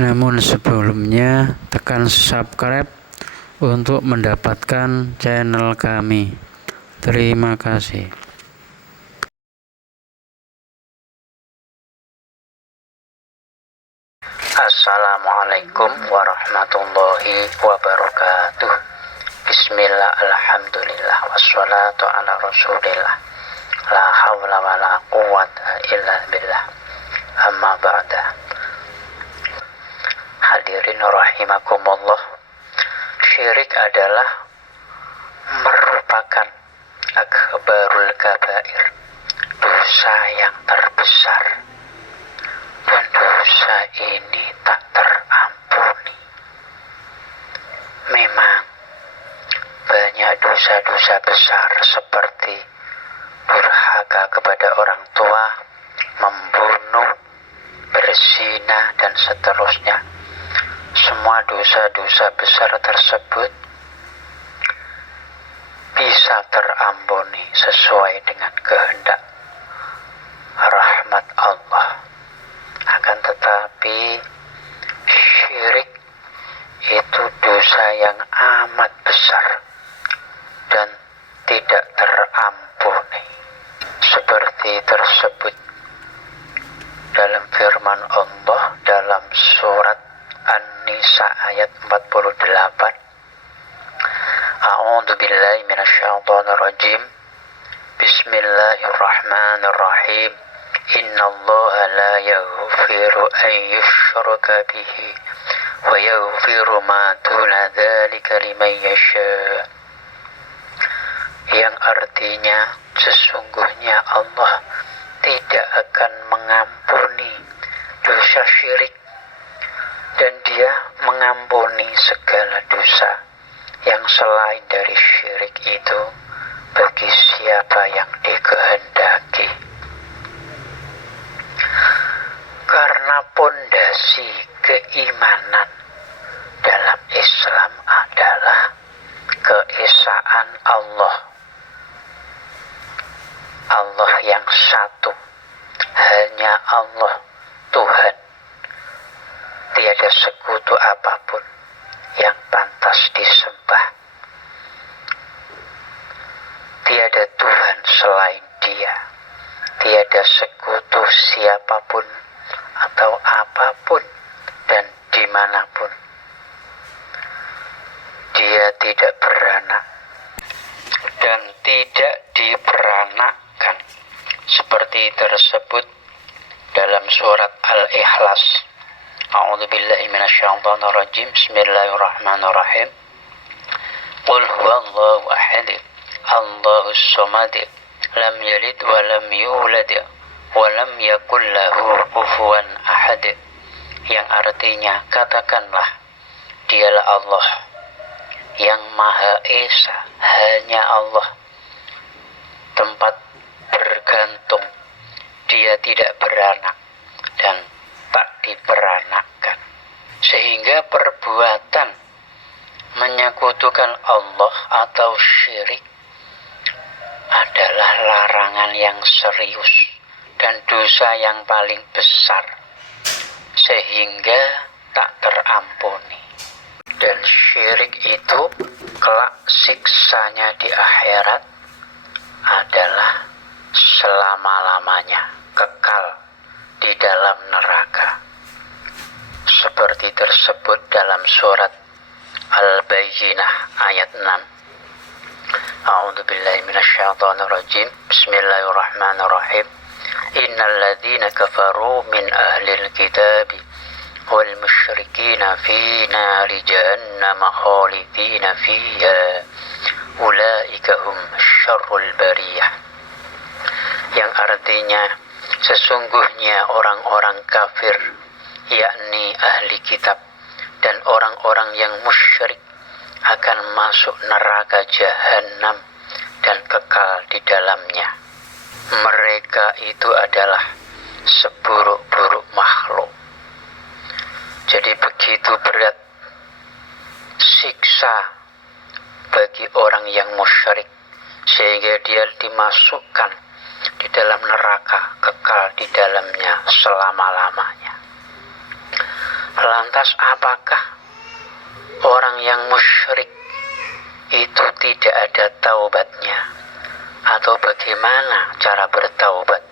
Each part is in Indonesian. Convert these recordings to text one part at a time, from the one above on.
Namun sebelumnya tekan subscribe untuk mendapatkan channel kami. Terima kasih. Assalamualaikum warahmatullahi wabarakatuh. Bismillah, alhamdulillah, wassalatu ala rasulillah, la hawla wa la quwata illa billah, amma ba'da. Hadirin rahimakumullah, syirik adalah merupakan akbarul kabair, dosa yang terbesar, dan dosa ini tak terampuni. Memang banyak dosa-dosa besar seperti durhaka kepada orang tua, membunuh, berzina, dan seterusnya. Semua dosa-dosa besar tersebut bisa terampuni sesuai dengan kehendak rahmat Allah. Akan tetapi syirik itu dosa yang amat besar dan tidak terampuni, seperti tersebut dalam firman Allah dalam surat An-Nisa ayat 48. A'udzu billahi minasyaitonir rajim. Bismillahirrahmanirrahim. Innallaha la yaghfiru an yushraka bihi wa yaghfiru ma duna dzalika liman yasha. Yang artinya sesungguhnya Allah tidak akan mengampuni dosa syirik, dan Dia mengampuni segala dosa yang selain dari syirik itu bagi siapa yang dikehendaki. Karena pondasi keimanan dalam Islam adalah keesaan Allah. Allah yang satu, hanya Allah Tuhan. Tiada sekutu apapun yang pantas disembah. Tiada Tuhan selain Dia. Tiada sekutu siapapun atau apapun dan dimanapun. Dia tidak beranak dan tidak diperanakkan, seperti tersebut dalam surat Al-Ikhlas. A'udzu billahi minasyaitonir rajim. Bismillahirrahmanirrahim. Qul huwallahu ahad, Allahus samad, lam yalid wa lam yulad wa lam yakul lahu kufuwan ahad. Yang artinya, katakanlah, Dialah Allah yang Maha Esa, hanya Allah tempat bergantung. Dia tidak beranak dan tak diperanakkan, sehingga perbuatan menyekutukan Allah atau syirik adalah larangan yang serius dan dosa yang paling besar, sehingga tak terampuni. Dan syirik itu kelak siksanya di akhirat adalah selama-lamanya kekal di dalam neraka, seperti tersebut dalam surat Al-Bayyinah ayat 6. A'udzu billahi minasyaitonir rajim. Bismillahirrahmanirrahim. Innal ladzina kafaru min ahlil kitabi wal musyrikina fi nari jahannam khalidina fiha ulaika hum syarrul bariyah. Yang artinya, sesungguhnya orang-orang kafir, yakni ahli kitab dan orang-orang yang musyrik, akan masuk neraka jahanam dan kekal di dalamnya. Mereka itu adalah seburuk-buruk makhluk. Jadi begitu berat siksa bagi orang yang musyrik, sehingga dia dimasukkan di dalam neraka, kekal di dalamnya selama-lamanya. Lantas apakah orang yang musyrik itu tidak ada taubatnya? Atau bagaimana cara bertaubat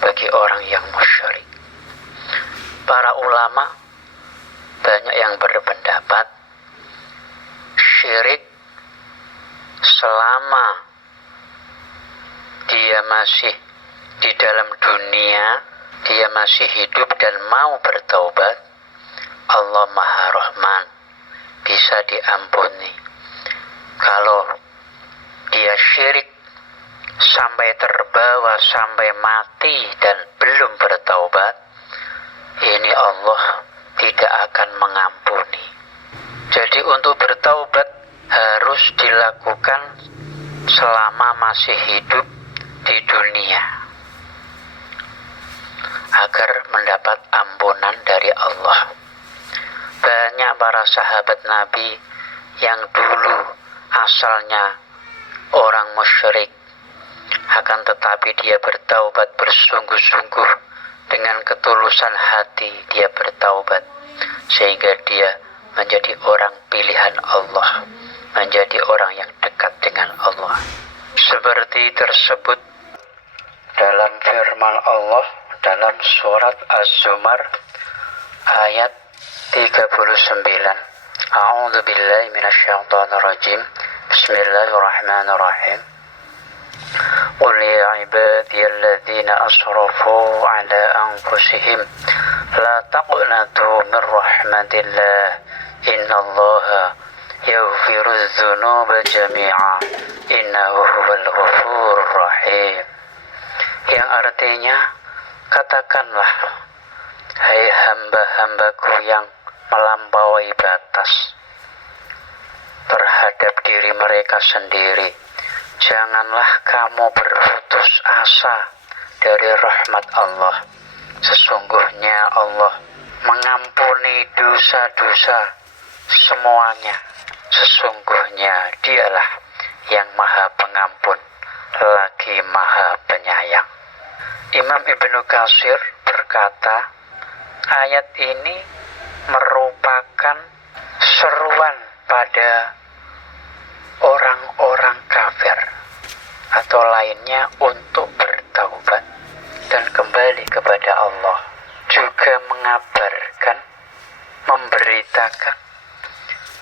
bagi orang yang musyrik? Para ulama banyak yang berpendapat syirik selama dia masih di dalam dunia, dia masih hidup dan mau bertaubat, Allah Maha Rahman, bisa diampuni. Kalau dia syirik sampai terbawa, sampai mati dan belum bertaubat, ini Allah tidak akan mengampuni. Jadi untuk bertaubat harus dilakukan selama masih hidup di dunia, agar mendapat ampunan dari Allah. Banyak para sahabat Nabi yang dulu asalnya orang musyrik, akan tetapi dia bertaubat bersungguh-sungguh dengan ketulusan hati, dia bertaubat sehingga dia menjadi orang pilihan Allah, menjadi orang yang dekat dengan Allah. Seperti tersebut dalam firman Allah dalam surat Az-Zumar ayat 39. A'udzu billahi minasyaitonir rajim. Bismillahirrahmanirrahim. Qul ya ibadiyalladzina asrafu ala anfusihim la taqnatu min rahmatillah innallaha yaghfirudz dzunuba jami'a innahu huwal ghafurur rahim. Yang artinya, katakanlah, hai hamba-hambaku yang melampaui batas terhadap diri mereka sendiri, janganlah kamu berputus asa dari rahmat Allah. Sesungguhnya Allah mengampuni dosa-dosa semuanya. Sesungguhnya Dialah yang Maha Pengampun lagi Maha Penyayang. Imam Ibnu Katsir berkata, ayat ini merupakan seruan pada orang-orang kafir atau lainnya untuk bertaubat dan kembali kepada Allah. Juga mengabarkan, memberitakan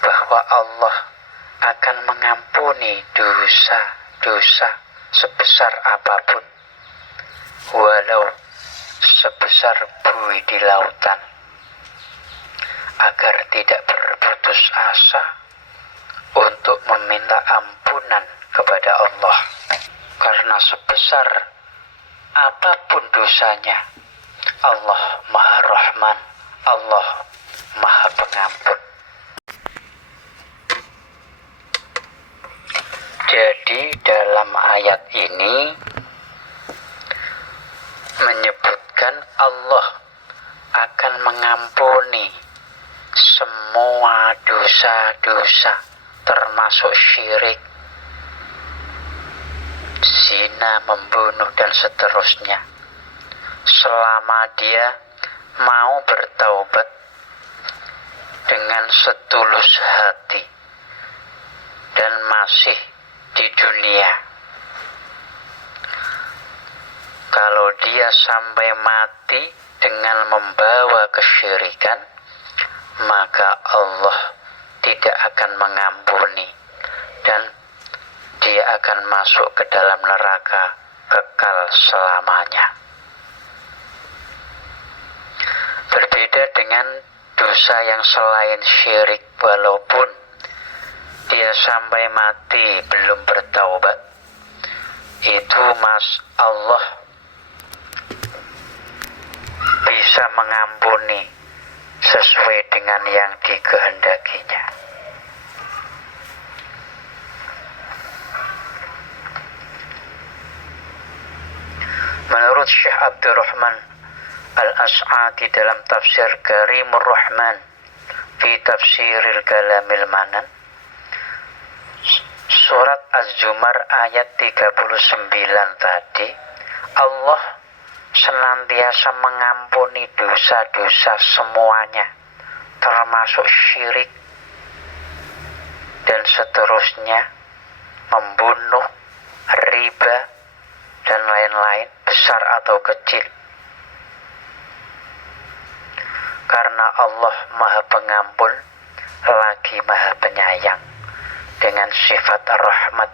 bahwa Allah akan mengampuni dosa-dosa sebesar apapun, walau sebesar buih di lautan, agar tidak berputus asa untuk meminta ampunan kepada Allah. Karena sebesar apapun dosanya, Allah Maha Rahman, Allah Maha Pengampun. Jadi dalam ayat ini menyebutkan Allah akan mengampuni semua dosa-dosa, termasuk syirik, zina, membunuh, dan seterusnya, selama dia mau bertaubat dengan setulus hati dan masih di dunia. Kalau dia sampai mati dengan membawa kesyirikan, maka Allah tidak akan mengampuni dan dia akan masuk ke dalam neraka kekal selamanya. Berbeda dengan dosa yang selain syirik, walaupun dia sampai mati belum bertaubat, itu Allah bisa mengampuni sesuai dengan yang dikehendakinya. Menurut Syekh Abdurrahman Al-As'adi dalam tafsir Karimur Rahman fi Tafsiril Kalamil Manan, surat Az-Zumar ayat 39 tadi, Allah senantiasa mengampuni dosa-dosa semuanya, termasuk syirik, dan seterusnya, membunuh, riba, dan lain-lain, besar atau kecil. Karena Allah Maha Pengampun lagi Maha Penyayang dengan sifat rahmat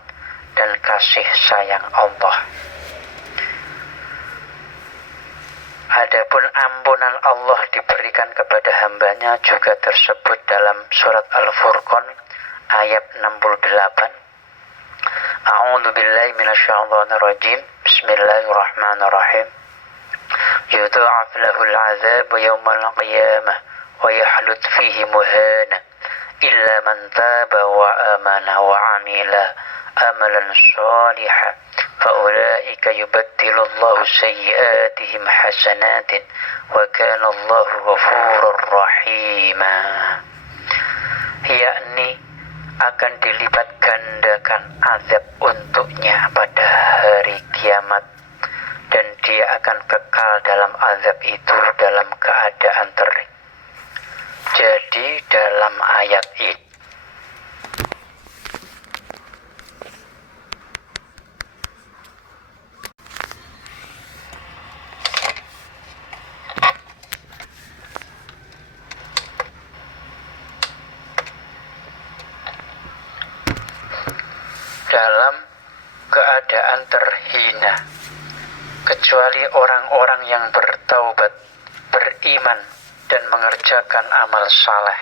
dan kasih sayang Allah. Adapun ampunan Allah diberikan kepada hambanya juga tersebut dalam surat Al-Furqan ayat 68. A'udzu billahi minasyaitonir rajim. Bismillahirrahmanirrahim. Yudha'af lahul 'adzabu yaumal qiyamah wa yahlud fihi muhana illa man taba wa amana wa 'amila amalan shalihan فأولئك يبدل الله سيئاتهم حسنات وكان الله غفورا رحيما. Yakni akan dilipat gandakan azab untuknya pada hari kiamat, dan dia akan kekal dalam azab itu dalam keadaan terik. Jadi dalam ayat ini dalam keadaan terhina, kecuali orang-orang yang bertaubat, beriman, dan mengerjakan amal saleh,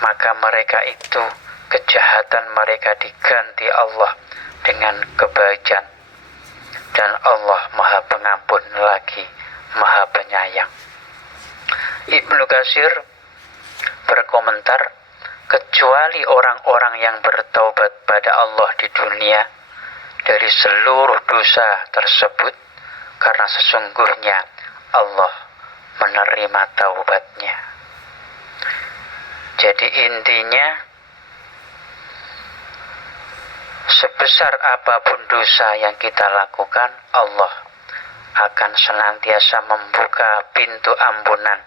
maka mereka itu kejahatan mereka diganti Allah dengan kebaikan, dan Allah Maha Pengampun lagi Maha Penyayang. Ibnu Katsir berkomentar, kecuali orang-orang yang bertaubat pada Allah di dunia dari seluruh dosa tersebut, karena sesungguhnya Allah menerima taubatnya. Jadi intinya, sebesar apapun dosa yang kita lakukan, Allah akan senantiasa membuka pintu ampunan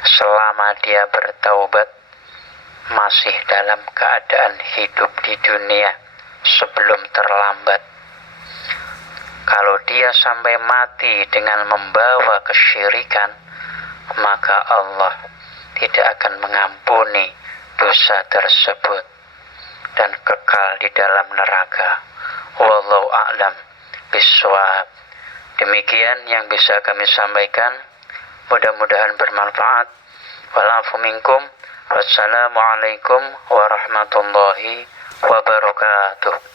selama dia bertaubat masih dalam keadaan hidup di dunia sebelum terlambat. Kalau dia sampai mati dengan membawa kesyirikan, maka Allah tidak akan mengampuni dosa tersebut dan kekal di dalam neraka. Wallahu a'lam bishawab. Demikian yang bisa kami sampaikan, mudah-mudahan bermanfaat. Walafu minkum. Wassalamualaikum warahmatullahi wabarakatuh.